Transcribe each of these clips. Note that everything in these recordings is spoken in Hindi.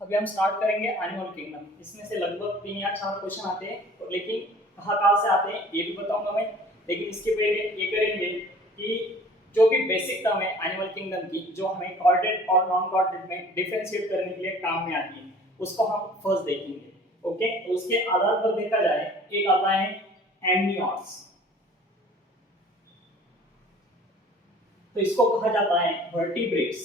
अभी हम स्टार्ट करेंगे एनिमल किंगडम। इसमें से लगभग 3 या 4 क्वेश्चन आते हैं, और लेकिन कहाँ से आते हैं ये भी बताऊंगा मैं। लेकिन इसके पहले ये करेंगे कि जो भी बेसिक टर्म है एनिमल किंगडम की, जो हमें कॉर्डेट और नॉन कॉर्डेट में डिफरेंशिएट करने के लिए काम में आती है, उसको हम फर्स्ट देखेंगे। ओके, तो उसके आधार पर देखा जाए, एक आता है एमनियॉट्स। तो इसको कहा जाता है वर्टिब्रेट्स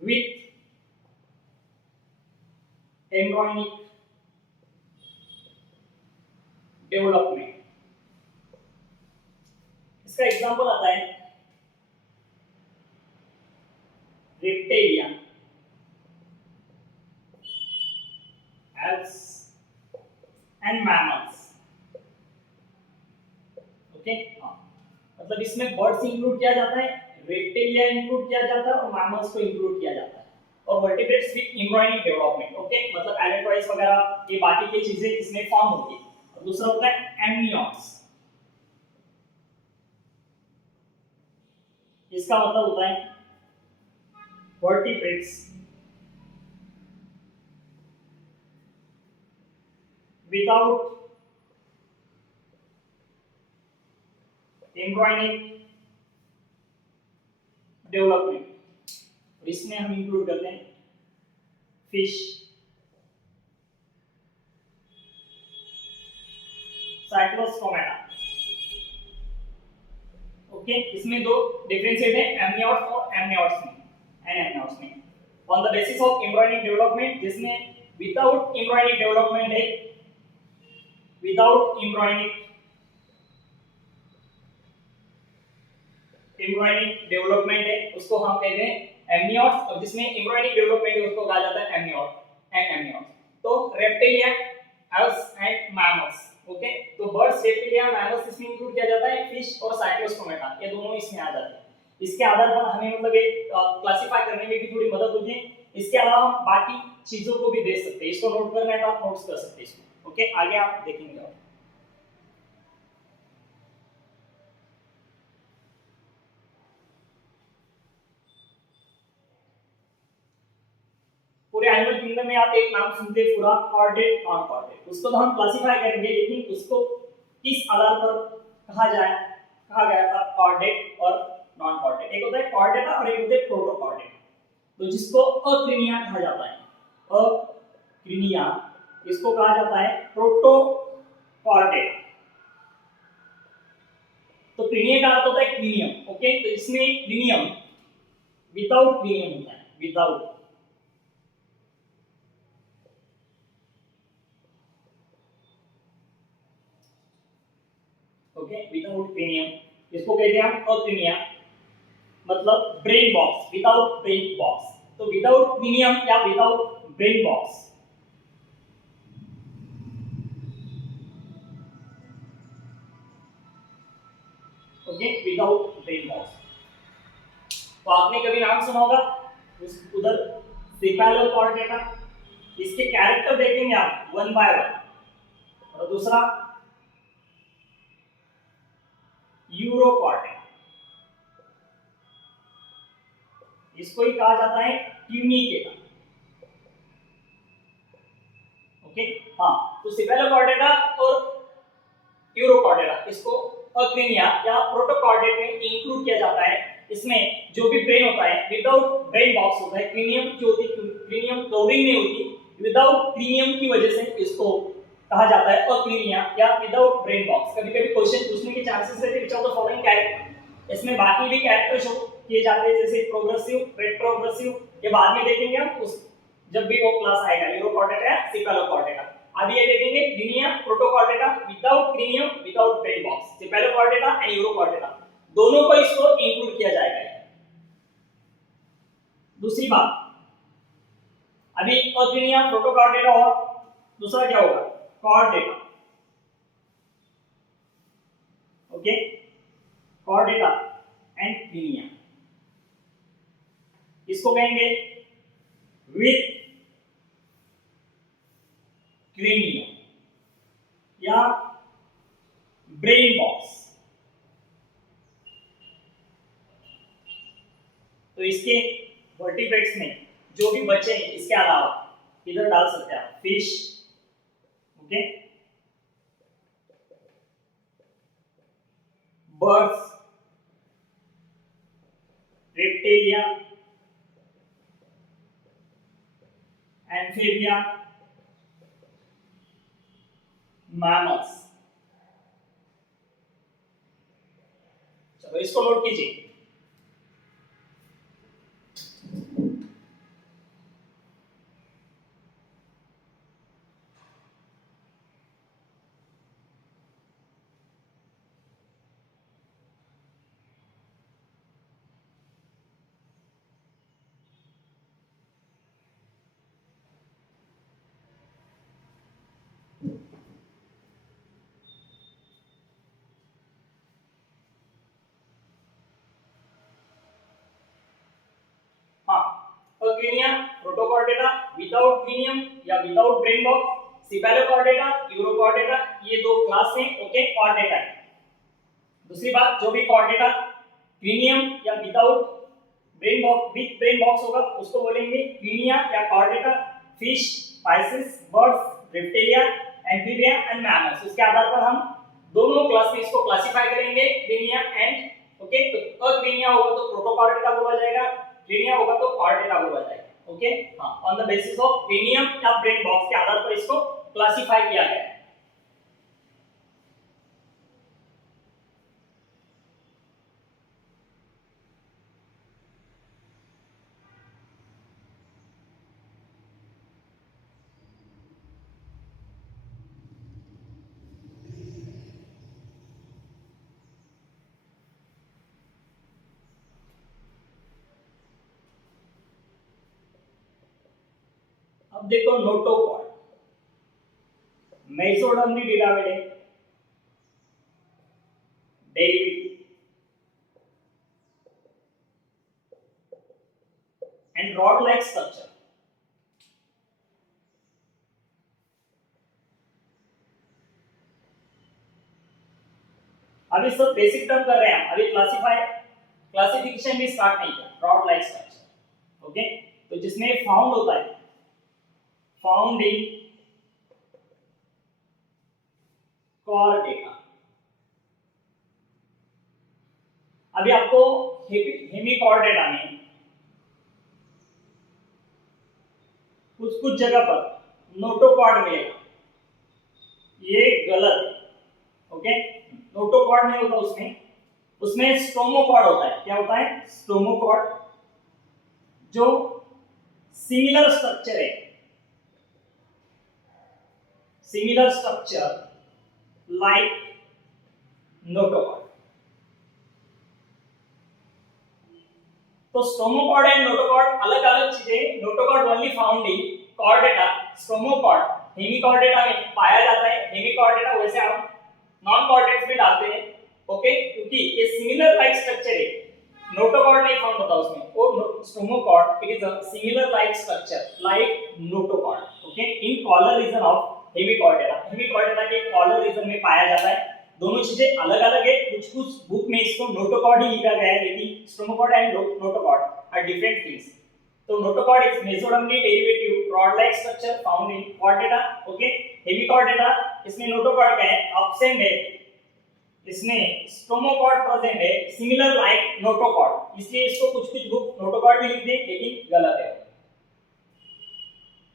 विथ एम्ब्रॉयनिक डेवलपमेंट। इसका एग्जांपल आता है Reptilia, else and mammals. Okay, मतलब इसमें बर्ड्स इंक्लूड किया जाता है, रेप्टेलिया इंक्लूड किया जाता है और मैमल्स को इंक्लूड किया जाता है, और vertebrates with embryonic development. Okay, मतलब एलेक्ट्रॉइड्स वगैरह ये बाकी की चीजें इसमें फॉर्म होती है। और दूसरा होता है एमनियॉट्स। इसका मतलब होता है वर्टिब्रेट्स विदाउट एम्ब्रॉयनिक डेवलपमेंट। इसमें हम इंक्लूड करते हैं फिश, साइक्लोस्टोमेटा। ओके, इसमें दो डिफरेंशिएट है एमनियॉट्स और एमनियॉट्स में, एमनियॉट्स में on the basis of embryonic development, जिसमें विदाउट एम्ब्रॉयनिक डेवलपमेंट है, विदाउट एम्ब्रॉयनिक डेवलपमेंट है उसको हम कहते हैं एमनियॉट्स, और जिसमें एम्ब्रॉयनिक डेवलपमेंट है उसको कहा जाता है एमनियॉट एंड एमनियॉट्स। तो reptilia, else and mammals. Okay, तो बर्ड्स, रेप्टिलिया, मैमल्स इसमें इंक्लूड किया जाता है, फिश और साइक्लोस्टोमेटा ये दोनों इसमें आ जाते हैं। इसके आधार पर हमें मतलब एक क्लासिफाई करने में भी थोड़ी मदद होती है। इसके अलावा हम बाकी चीजों को भी देख सकते हैं, इसको नोट करना है तो आप नोट्स कर सकते हैं इसको। ओके, आगे आप देखेंगे। पूरे एनिमल किंगडम में आप एक नाम सुनते हैं पूरा कॉर्डेट, नॉन कॉर्डेट। उसको तो हम क्लासिफाई करेंगे, लेकिन उसको किस आधार पर कहा गया था कॉर्डेट और नॉन कॉर्डेट। एक होता है कॉर्डेटा और एक होता है प्रोटोकॉर्डेटा। तो जिसको अक्रिनिया कहा जाता है, अक्रिनिया, इसको कहा जाता है प्रोटोकॉर्डेटा। तो क्रिनिया का अर्थ होता है क्रीनियम। ओके, तो इसमें क्रीनियम विदाउट क्रीनियम होता है, विदाउट। ओके, विदाउट क्रेनियम इसको कहते हैं हम अक्रिनिया, मतलब brain box, without brain box. तो विदाउट क्रेनियम या without brain box. Okay, without brain box. तो आपने कभी नाम सुना होगा उधर सेफेलोकॉर्डेटा। इसके कैरेक्टर देखेंगे आप वन बाय वन। और दूसरा यूरोकॉर्डेटा, इसको ही कहा जाता है ट्यूनिकेटा। ओके, हाँ, तो सेफेलोकॉर्डेटा और यूरोकॉर्डेटा इसको अक्रिनिया या प्रोटोकॉर्डेट में इंक्लूड किया जाता है। इसमें जो भी ब्रेन होता है विदाउट ब्रेन बॉक्स होता है, क्रीनियम जो होती है, क्रीनियम कवरिंग नहीं होती, विदाउट क्रीनियम की वजह से इसको कहा जाता है अक्रिनिया या विदाउट ब्रेन बॉक्स। कभी कभी क्वेश्चन पूछने के चांसेस रहते हैं which of the following character. इसमें बाकी भी कैरेक्टर शो किए जाते हैं, जैसे प्रोग्रेसिव, रेट्रोग्रेसिव, ये बाद में देखेंगे हम उस जब भी वो क्लास आएगा, यूरोकॉर्डेटा या सेफेलोकॉर्डेटा। अभी ये देखेंगे crania, protochordata without cranium, without brain box, cephalochordata and urochordata, दोनों को इसको इंक्लूड किया जाएगा। दूसरी बात, अभी अक्रिनिया, प्रोटोकॉर्डेटा हुआ, दूसरा क्या होगा कॉर्डेटा। ओके, कॉर्डेटा एंड क्रीनिया, इसको कहेंगे विथ क्रीनियम या ब्रेन बॉक्स। तो इसके वर्टिब्रेट्स में जो भी बचे हैं इसके अलावा इधर डाल सकते हैं आप fish, okay, birds, reptilia, amphibia, mammals. चलो इसको नोट कीजिए। हाँ, अक्रिनिया, प्रोटोकॉर्डेटा विदाउट क्रीनियम या without brain box, cephalochordata, urochordata, ये दो क्लास हैं, ओके, कॉर्डेटा है। दूसरी बात, जो भी कॉर्डेटा क्रीनियम या without brain box, with brain box होगा उसको बोलेंगे क्रीनिया या Chordata. Fish, Pisces, birds, reptilia, amphibia and mammals, उसके आधार पर हम दोनों क्लास में इसको क्लासिफाई करेंगे, क्रीनिया एंड, ओके। तो अक्रीनिया होगा तो प्रोटोकॉर्डेटा बोला जाएगा, क्रीनिया होगा तो कॉर्डेटा बोला जाएगा, ओके। हां, on the basis of cranium या ब्रेन बॉक्स के आधार पर इसको क्लासिफाई किया गया है। अब देखो notochord, mesodermal derived, derivative and rod like structure. अभी सब बेसिक टर्म कर रहे हैं, अभी क्लासिफिकेशन भी स्टार्ट नहीं किया। रॉड लाइक स्ट्रक्चर, ओके, तो जिसमें फाउंड होता है, फाउंड इन कॉर्डेटा। अभी आपको हेमिकॉर्डेटा में कुछ कुछ जगह पर नोटोकॉर्ड मिलेगा, ये गलत है, ओके। नोटोकॉर्ड नहीं होता उसमें, उसमें स्टोमोकॉर्ड होता है। क्या होता है? स्टोमोकॉर्ड, जो सिमिलर स्ट्रक्चर है, सिमिलर स्ट्रक्चर लाइक नोटोकॉर्ड। तो स्टोमोकॉर्ड एंड नोटोकॉर्ड अलग अलग चीजें। Notochord only found in Chordata, stomochord Hemichordata में पाया जाता है। हेमिकॉर्डेटा वैसे हम नॉन कॉर्डेट्स में डालते हैं, ओके, क्योंकि ये सिमिलर लाइक स्ट्रक्चर है। नोटोकॉर्ड नहीं फाउंड होता उसमें, और stomochord it is a similar like structure like notochord, okay, in collar region of hemichordata. Hemichordata के कॉलर रीजन में पाया जाता है। दोनों चीजें अलग अलग है, कुछ कुछ बुक में इसको नोटोकॉर्ड ही लिखा गया है, लेकिन stomochord and notochord are different things. तो notochord is mesodermal derivative rod like structure found in chordata, okay. Hemichordata, इसमें नोटोकॉर्ड का है, एब्सेंट है, इसमें स्टोमोकॉर्ड प्रेजेंट है, सिमिलर लाइक नोटोकॉर्ड, इसलिए इसको कुछ कुछ बुक नोटोकॉर्ड भी लिख दे, लेकिन गलत है।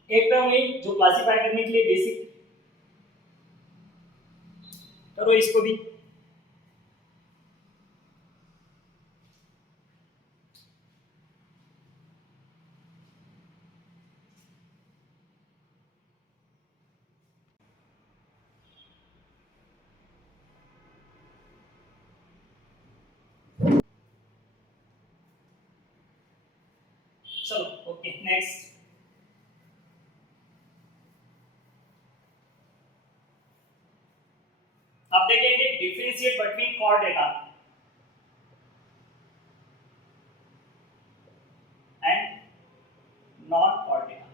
एक टर्म हुई जो क्लासिफाई करने के लिए बेसिक, करो इसको भी। चलो, ओके, नेक्स्ट। अब देखेंगे differentiate between Chordata and non Chordata.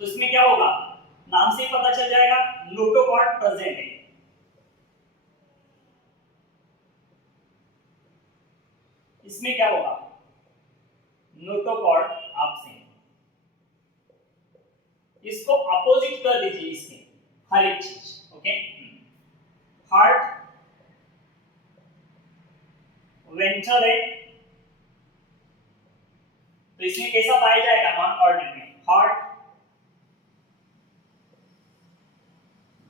तो इसमें क्या होगा, नाम से ही पता चल जाएगा, नोटोकॉर्ड प्रेजेंट है, इसमें क्या होगा, नोटोकॉर्ड एब्सेंट। इसको अपोजिट कर दीजिए इसके हर एक चीज। ओके, हार्ट वेंट्रल है, तो इसमें कैसा पाया जाएगा, नॉन कोऑर्डिनेट में हार्ट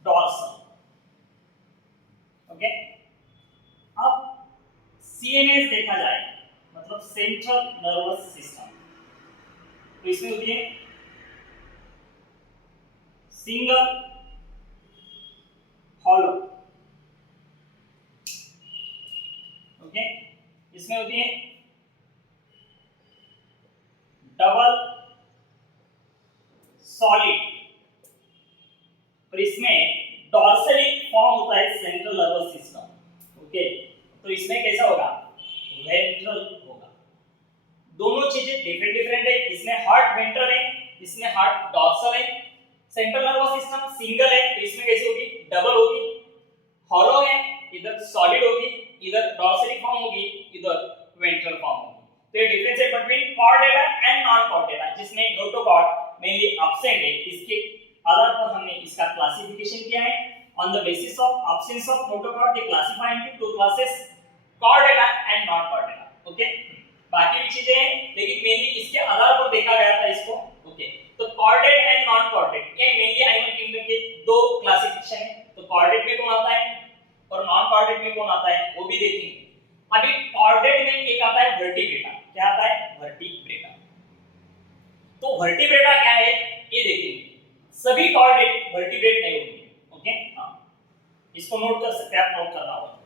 डॉर्सल। ओके, अब सीएनएस देखा जाए मतलब सेंट्रल नर्वस सिस्टम, तो इसमें होती है सिंगल हॉलो। ओके, इसमें होती है डबल सॉलिड, और इसमें डॉर्सली फॉर्म होता है सेंट्रल नर्वस सिस्टम। ओके, तो इसमें कैसा होगा, वेंट्रल होगा। दोनों चीजें डिफरेंट डिफरेंट है, इसमें हार्ट वेंट्रल है, इसमें हार्ट डॉर्सल है। सेंट्रल नर्वस सिस्टम सिंगल है, तो इसमें कैसी होगी, डबल होगी। हॉलो है, इधर सॉलिड होगी, इधर डॉर्सली फॉर्म होगी, इधर वेंट्रल फॉर्म होगी। तो ये डिफरेंस है between Chordata and non Chordata, जिसमें नोटोकॉर्ड मेनली एब्सेंट है। इसके आधार पर हमने इसका क्लासिफिकेशन किया है। On the basis of absence of notochord they classify into two classes, Chordata and non Chordata. Okay, बाकी भी चीजें हैं लेकिन मेनली इसके आधार पर देखा गया था इसको। ओके, तो कॉर्डेट एंड नॉन कॉर्डेट ये मेनली एनिमल किंगडम के दो क्लासिफिकेशन है। तो कॉर्डेट में कौन आता है और नॉन कॉर्डेट में कौन आता है वो भी देखेंगे। अभी कॉर्डेट में एक आता है वर्टिब्रेटा। क्या आता है, वर्टिब्रेटा। तो वर्टिब्रेटा क्या है ये देखेंगे। सभी कॉर्डेट वर्टिब्रेट नहीं होंगे। ओके, हाँ, इसको नोट कर सकते हैं आप, नोट करना होगा।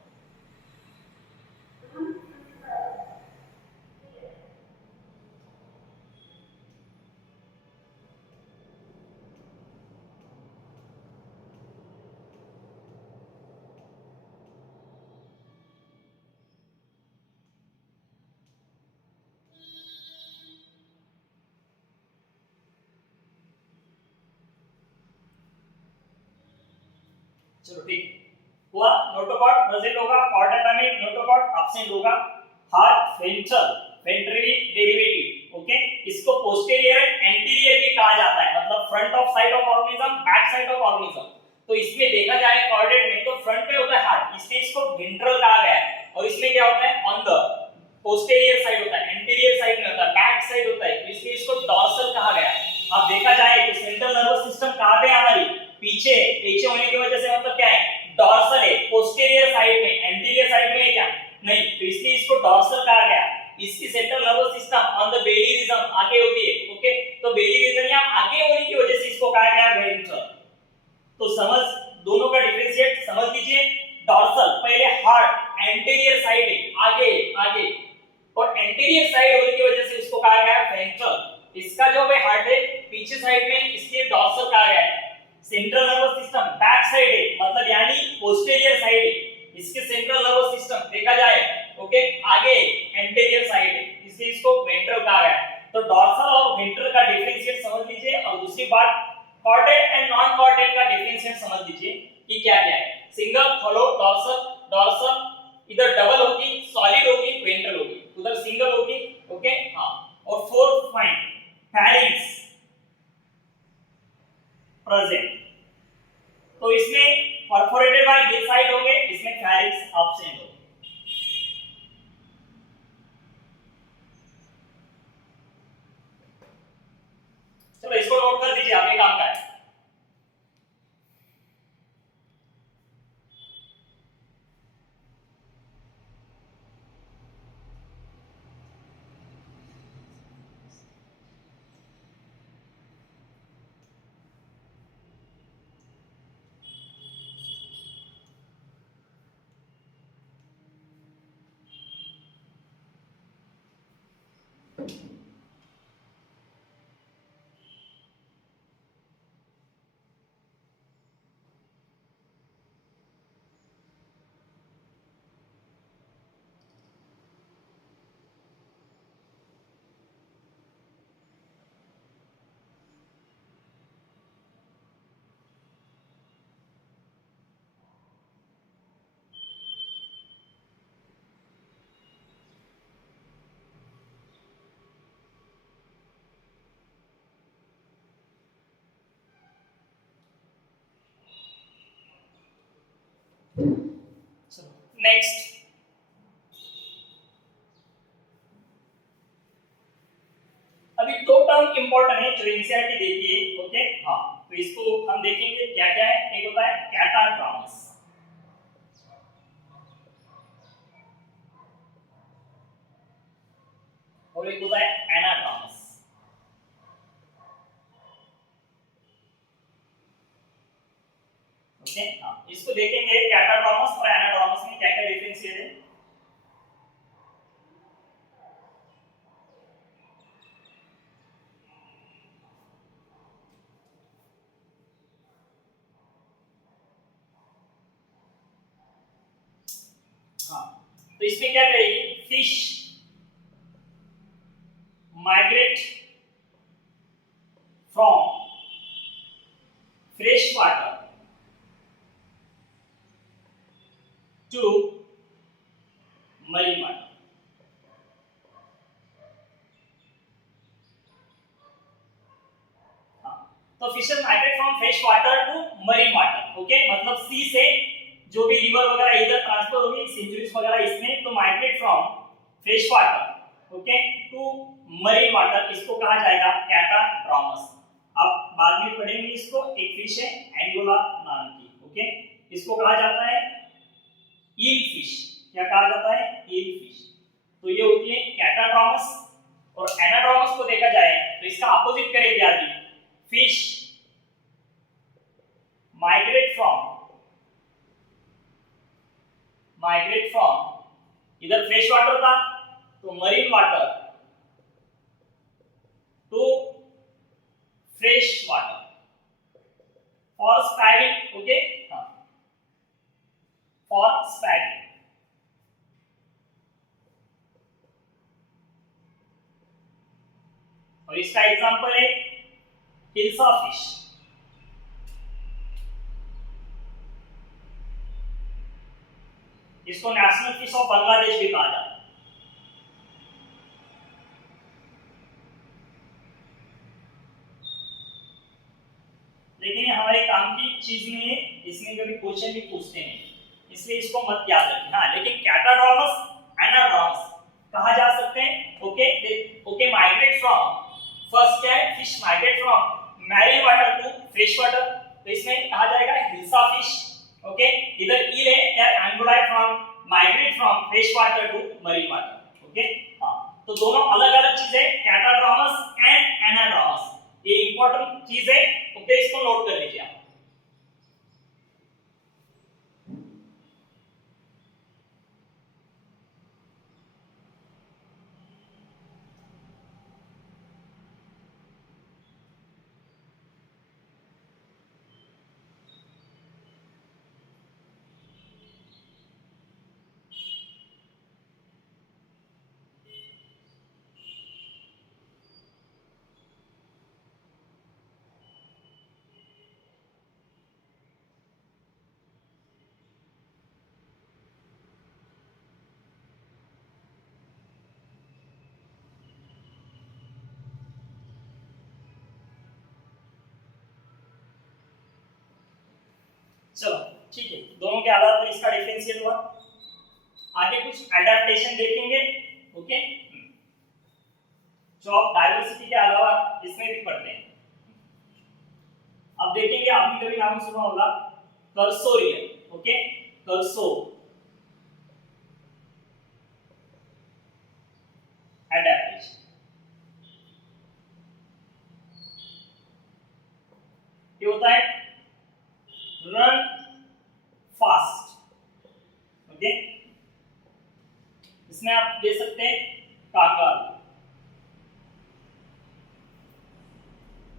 चलो ठीक हुआ, नोटोकॉर्ड प्रेजेंट होगा, कॉर्डेटा में नोटोकॉर्ड एब्सेंट होगा। Heart ventral, ventrally derivative. Okay, इसको पोस्टीरियर एंटीरियर भी कहा जाता है, मतलब front of side of organism, back side of organism. तो इसमें देखा जाए कॉर्डेट में तो फ्रंट में होता है हार्ट, इसलिए इसको वेंट्रल कहा गया है। और इसमें क्या होता है, ऑन द पोस्टीरियर साइड होता है, एंटीरियर साइड में होता है, बैक साइड होता है, इसलिए इसको डॉर्सल कहा गया है। अब देखा जाए तो सेंट्रल नर्वस सिस्टम कहां पे है हमारी, पीछे। पीछे होने की वजह से मतलब क्या है, डॉर्सल है। पोस्टीरियर साइड में, एंटीरियर साइड में है क्या, नहीं, तो इसलिए इसको डॉर्सल कहा गया। इसकी central nervous system on the belly region आगे होती है। ओके, तो बेली रीजन यहां आगे होने की वजह से इसको कहा गया वेंट्रल। तो समझ, दोनों का डिफरेंशिएट समझ लीजिए। डॉर्सल पहले हार्ट एंटीरियर साइड है, आगे आगे, और एंटीरियर साइड होने की वजह से इसको कहा गया वेंट्रल। इसका जो है हार्ट है पीछे साइड में, इसलिए डॉर्सल कहा गया है। Central nervous system back side है, मतलब यानी पोस्टीरियर साइड है। इसके सेंट्रल नर्वस सिस्टम देखा जाए, ओके, आगे एंटीरियर साइड है, इसलिए इसको वेंट्रल कहा गया है। तो डॉर्सल और वेंट्रल का डिफरेंशिएट समझ लीजिए। और दूसरी बात, कॉर्डेट एंड नॉन कॉर्डेट का डिफरेंशिएट समझ लीजिए कि क्या क्या है। Single, hollow, dorsal. डॉर्सल इधर डबल होगी, सॉलिड होगी, वेंट्रल होगी, उधर सिंगल होगी। ओके, हाँ, और फोर्थ पॉइंट, फैरिंक्स प्रेजेंट। तो इसमें परफोरेटेड बाय दिस साइड होंगे, इसमें फैरिंक्स एब्सेंट होंगे। चलो इसको नोट कर दीजिए, आप ये काम का है। नेक्स्ट, अभी दो टर्म इंपॉर्टेंट है जो एनसीईआरटी देती है। ओके, हाँ, तो इसको हम देखेंगे क्या क्या है। एक होता है कैटाड्रामस, और एक होता है एनाड्रामस। ओके, हाँ, इसको देखेंगे कैटाड्रामस और एनाड्रामस में क्या क्या डिफरेंस है। हाँ, तो इसमें क्या करेगी, fish migrate from fresh water to marine water. तो fishes migrate from fresh water to marine water. Okay, मतलब सी से जो भी रिवर वगैरह इधर ट्रांसफर होगी, सेंचुरीज वगैरह इसमें, तो migrate from fresh water okay to marine water, इसको कहा जाएगा कैटाड्रामस। अब बाद में पढ़ेंगे इसको। एक फिश है एंगोला नाम की। ओके, इसको कहा जाता है ईल फिश। क्या कहा जाता है, ईल फिश। तो ये होती है कैटाड्रामस। और एनाड्रामस को देखा जाए तो इसका अपोजिट करेंगे आगे, फिश माइग्रेट फ्रॉम इधर फ्रेश वाटर था तो marine water to fresh water for spawning. Okay, for spawning. और इसका एग्जांपल है हिल्सा फिश। इसको नेशनल फिश ऑफ बांग्लादेश भी कहा जाता है। लेकिन ये हमारे काम की चीज नहीं है, इसमें कभी क्वेश्चन भी पूछते हैं, इसलिए इसको मत याद रखें। हाँ, लेकिन कैटाड्रामस एनाड्रामस कहा जा सकते हैं। Okay, okay, migrate from, first क्या है, fish migrate from marine water to fresh water, तो इसमें कहा जाएगा हिल्सा फिश। ओके, इधर ईल है या एंगोला from migrate from fresh water to marine water. Okay, हाँ, तो दोनों अलग अलग चीज है, कैटाड्रामस एंड एनाड्रामस, ये इंपॉर्टेंट चीज है। ओके, इसको नोट कर लीजिए आप। चलो ठीक है, दोनों के आधार पर इसका डिफरेंशिएट हुआ। आगे कुछ एडेप्टेशन देखेंगे। ओके, जो आप डायवर्सिटी के अलावा इसमें भी पढ़ते हैं। अब देखेंगे, आपने कभी नाम सुना होगा कर्सोरियल। ओके, कर्सो एडेप्टेशन, ये होता है रन फास्ट। ओके, इसमें आप दे सकते हैं कांगारू।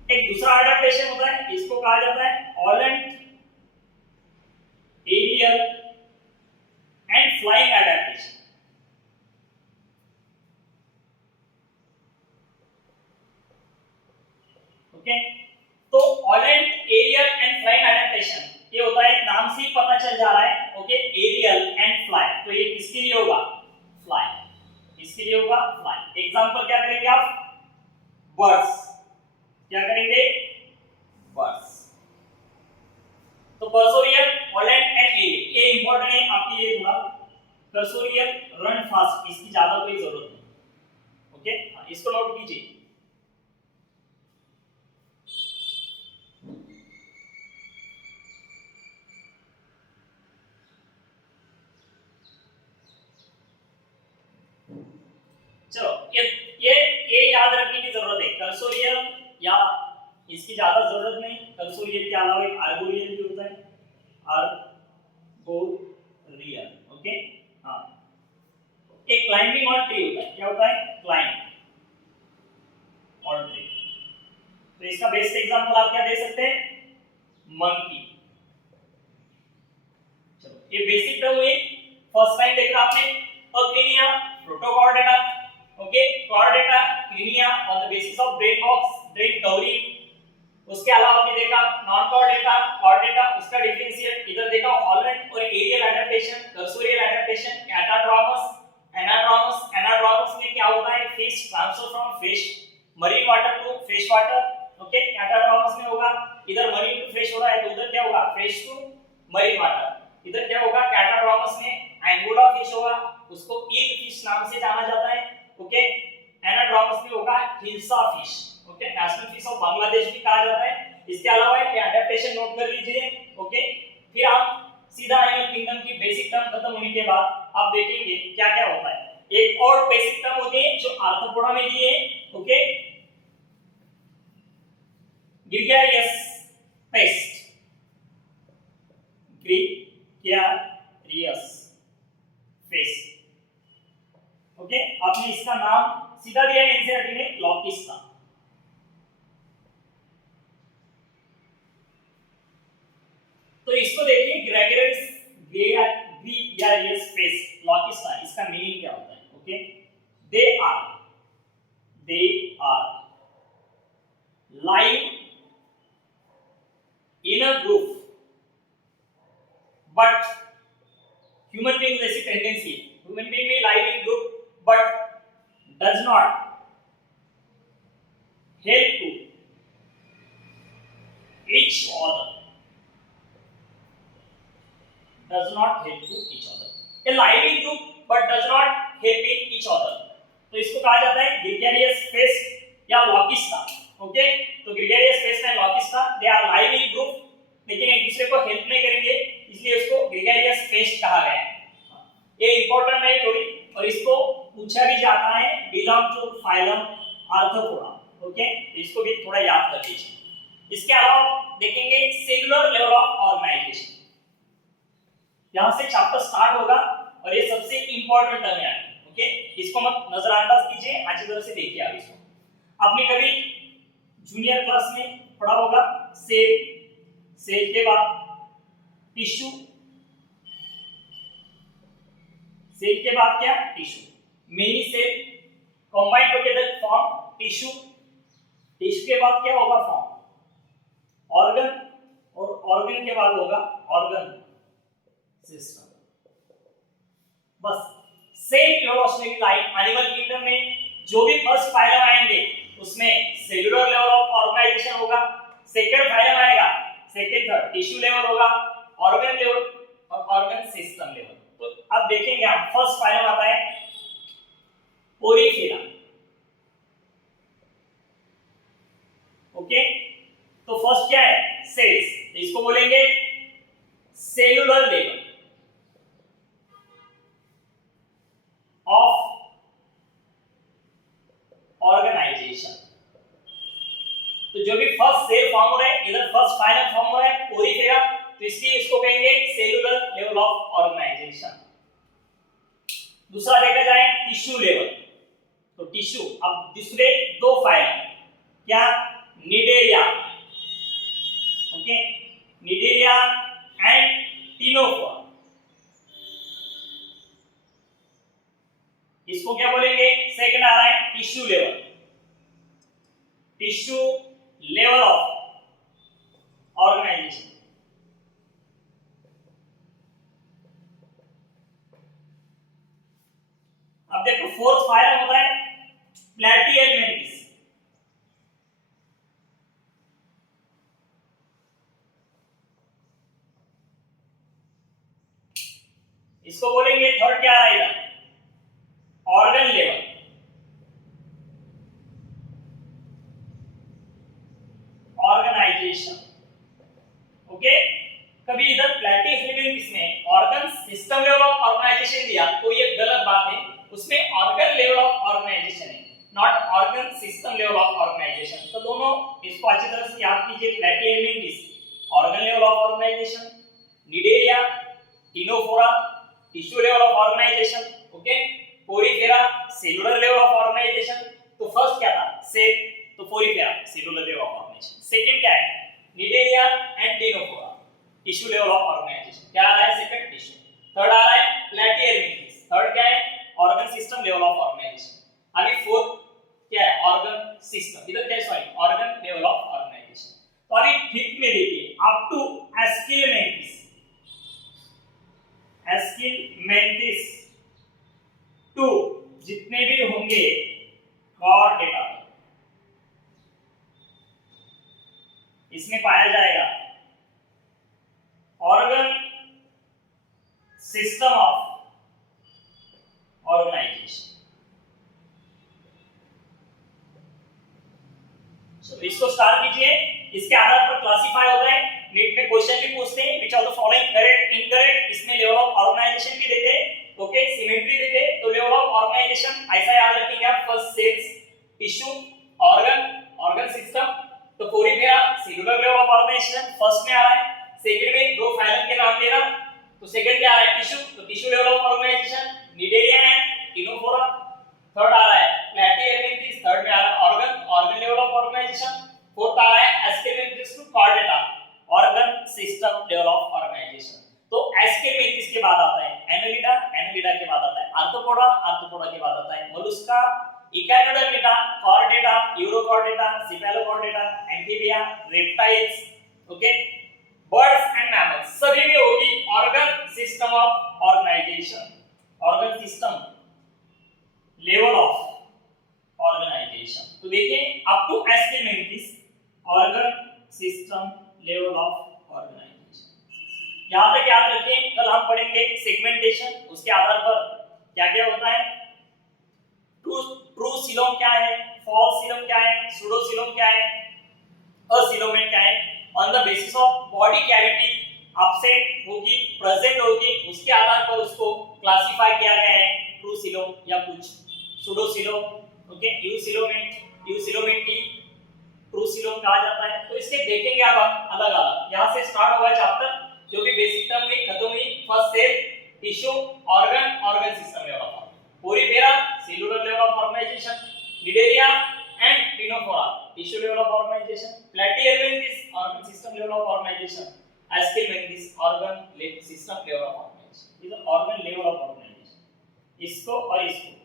एक दूसरा एडेप्टेशन होता है, इसको कहा जाता है volant aerial and flying adaptation. Okay, तो volant aerial and flying adaptation ये होता है, नाम से ही पता चल जा रहा है। ओके, एरियल एंड फ्लाई, तो ये किसके लिए होगा, फ्लाई, इसके लिए होगा फ्लाई। एग्जांपल क्या करेंगे आप, बर्ड्स, क्या करेंगे, बर्ड्स। तो कर्सोरियल, ऑलेंट एंड एरियल, ये इंपॉर्टेंट कर्सोरियल रन फास्ट, इसकी ज्यादा कोई जरूरत नहीं। ओके, इसको नोट कीजिए। चलो ये याद रखने की जरूरत है, कर्सोरियल या इसकी ज्यादा जरूरत नहीं। कर्सोरियल के अलावा एक आर्बोरियल भी होता है, आर्बोरियल। ओके, हाँ, एक क्लाइंबिंग ऑन ट्री होता है। क्या होता है? Climb on tree. तो इसका बेस्ट एग्जांपल आप क्या दे सकते हैं? मंकी। चलो, ये बेसिक टर्म हुई। फर्स्ट टाइम देखा आपने acrania, protochordata. Okay, chordata, crania on the basis of brain box, brain covering. उसके अलावा आपने देखा नॉन कॉर्डेटा, कॉर्डेटा, उसका डिफरेंशिएट। इधर देखा हॉलैंड और aerial adaptation, cursorial adaptation, catadromous, anadromous. Anadromous में क्या होता है? Fish transfer from fish marine water to fresh water. Okay, catadromous में होगा इधर मरीन टू फ्रेश हो रहा है, तो उधर क्या होगा? Fresh to marine water. इधर क्या होगा? कैटाट्रॉमस में एंगोला फिश होगा, उसको ईल फिश नाम से जाना जाता है। ओके, एनाट्रॉमस में होगा hilsa fish. Okay, national fish of Bangladesh भी कहा जाता है। इसके अलावा ये एडेप्टेशन नोट कर लीजिए। ओके, फिर आप सीधा एनिमल किंगडम की बेसिक टर्म खत्म होने के बाद आप देखेंगे क्या क्या होता है। एक और बेसिक टर्म होती है जो आर्थ्रोपोडा में दी है। Okay, gregarious paste, gregarious paste. Okay, आपने इसका नाम सीधा दिया है एनसीईआरटी ने, लॉकिस्टा। तो इसको देखिए, ग्रेगेरियस पेस्ट, लॉकिस्टा, इसका मीनिंग क्या होता है? Okay, they are live in a group, but human being जैसी tendency, human being may live in group but does not help to each other, does not help to each other, a live in group but does not help in each other। तो इसको कहा जाता है ग्रेगेरियस पेस्ट या लॉकिस्टा। ओके, तो gregarious pest and Locusta they are live in group, लेकिन एक दूसरे को हेल्प नहीं करेंगे, इसलिए इसको ग्रेगेरियस पेस्ट कहा गया है। ये इंपॉर्टेंट है थोड़ी, और इसको पूछा भी जाता है belong to phylum arthropoda. Okay, तो इसको भी थोड़ा याद कर लीजिए। इसके अलावा देखेंगे सेलुलर लेवल ऑफ ऑर्गेनाइजेशन। यहां से चैप्टर स्टार्ट होगा और ये सबसे इंपॉर्टेंट टर्म है। ओके, इसको मत नजरअंदाज कीजिए, अच्छी तरह से देखिए आप इसको। आपने कभी जूनियर क्लास में पढ़ा होगा सेल, सेल के बाद टिश्यू, सेल के बाद क्या? Tissue. Many cell combined together form tissue, tissue के बाद क्या होगा? फॉर्म ऑर्गन, और ऑर्गन के बाद होगा ऑर्गन सिस्टम। बस सेम यूरोस्नेरी लाइन एनिमल किंगडम में जो भी फर्स्ट फाइलम आएंगे उसमें सेलुलर लेवल ऑफ ऑर्गेनाइजेशन होगा, सेकंड फाइलम आएगा, सेकंड थर्ड टिश्यू लेवल होगा, ऑर्गन लेवल और ऑर्गन सिस्टम लेवल। तो अब देखेंगे हम, फर्स्ट फाइलम आता है पोरीफेरा। ओके, तो फर्स्ट क्या है? सेल्स, इसको बोलेंगे सेलुलर लेवल ऑफ ऑर्गेनाइजेशन। तो जो भी फर्स्ट सेल फॉर्म हो रहा है, इधर फर्स्ट फाइलम फॉर्म हो रहा है पोरीफेरा, तो इसलिए इसको कहेंगे सेलुलर लेवल ऑफ ऑर्गेनाइजेशन। दूसरा देखा जाए टिश्यू लेवल, तो टिश्यू, अब दूसरे दो फाइलम क्या? Cnidaria. Okay, cnidaria and ctenophora. इसको क्या बोलेंगे? सेकंड आ रहा है tissue level, tissue level of organisation. अब देखो फोर्थ फाइलम होता है प्लैटिहेलमिन्थस। इसको बोलेंगे थर्ड क्या आ रहा है इधर ऑर्गन लेवल, ऑर्गेनाइजेशन। ओके, कभी इधर प्लेटिहेल्मिंथ किसमें organ system level of organisation दिया तो ये गलत बात है, उसमें ऑर्गन लेवल ऑफ ऑर्गेनाइजेशन है, not organ system level of organisation. तो दोनों इसको अच्छी तरह से याद कीजिए। Platyhelminth organ level of organisation, cnidaria ctenophora tissue level of organisation. Okay, porifera cellular level of organisation. तो फर्स्ट क्या था सेल, तो porifera cellular level of organisation. Second क्या है cnidaria and ctenophora tissue level of organisation. क्या आ रहा है सेकंड टिश्यू। थर्ड आ रहा है प्लेटिहेल्मिंथ, थर्ड क्या है organ system level of organisation. अभी फोर्थ क्या है ऑर्गन सिस्टम, इधर क्या है sorry organ level of organisation. तो अभी फिफ्थ में देखिए up to aschelminthes, aschelminthes to जितने भी होंगे कॉर्डेटा इसमें पाया जाएगा ऑर्गन सिस्टम ऑफ ऑर्गेनाइजेशन। इसको स्टार्ट कीजिए, इसके आधार पर क्लासिफाई होता है। नीट में क्वेश्चन भी पूछते हैं which of the following correct incorrect, इसमें लेवल ऑफ ऑर्गेनाइजेशन भी देते हैं, ओके सिमेट्री देते हैं। तो लेवल ऑफ ऑर्गेनाइजेशन ऐसा याद रखेंगे आप, first cells tissue organ organ system. तो porifera cellular level of organisation first में आ रहा है, सेकंड में दो फाइलम के नाम लेना। तो सेकंड क्या आ रहा है टिश्यू, तो tissue level of organisation cnidaria and ctenophora. Third आ रहा है प्लेटिहेल्मिंथिस, थर्ड में आ रहा है organ organ level of organisation. Fourth आ रहा है aschelminthes to chordata organ system level of organisation. तो एस्किलमेंथिस के बाद आता है एनालिडा, एनालिडा के बाद आता है आर्थ्रोपोडा, आर्थ्रोपोडा के बाद आता है mollusca, echinodermata, chordata, urochordata, cephalochordata, amphibia, reptiles. Okay, birds and mammals सभी में होगी organ system of organisation, organ system level of organisation. तो देखिए up to aschelminthes organ system level of organisation. यहां तक याद रखें, कल हम पढ़ेंगे सेगमेंटेशन, उसके आधार पर क्या क्या होता है, ट्रू सीलोम क्या है, फॉल्स सीलोम क्या है, सूडो सीलोम क्या है, असीलोमेट क्या है। On the basis of body cavity absent होगी प्रेजेंट होगी, उसके आधार पर उसको क्लासिफाई किया गया है ट्रू सीलोम या कुछ सूडो सीलोम। ओके, यूसिलोमेट की ट्रू सीलोम कहा जाता है। तो इसके देखेंगे अब हम अलग अलग, यहां से स्टार्ट होगा चैप्टर, जो भी बेसिक टर्म हुई खत्म हुई। First cell tissue organ organ system level of porifera cellular level of organisation, cnidaria and ctenophora tissue level of organisation, platyhelminthes organ system level of organisation, aschelminthes organ system level of organisation. इधर ऑर्गन लेवल ऑफ ऑर्गेनाइजेशन, इसको और इसको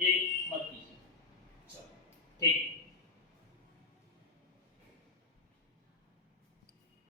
ये मत कीजिए, चलो ठीक है।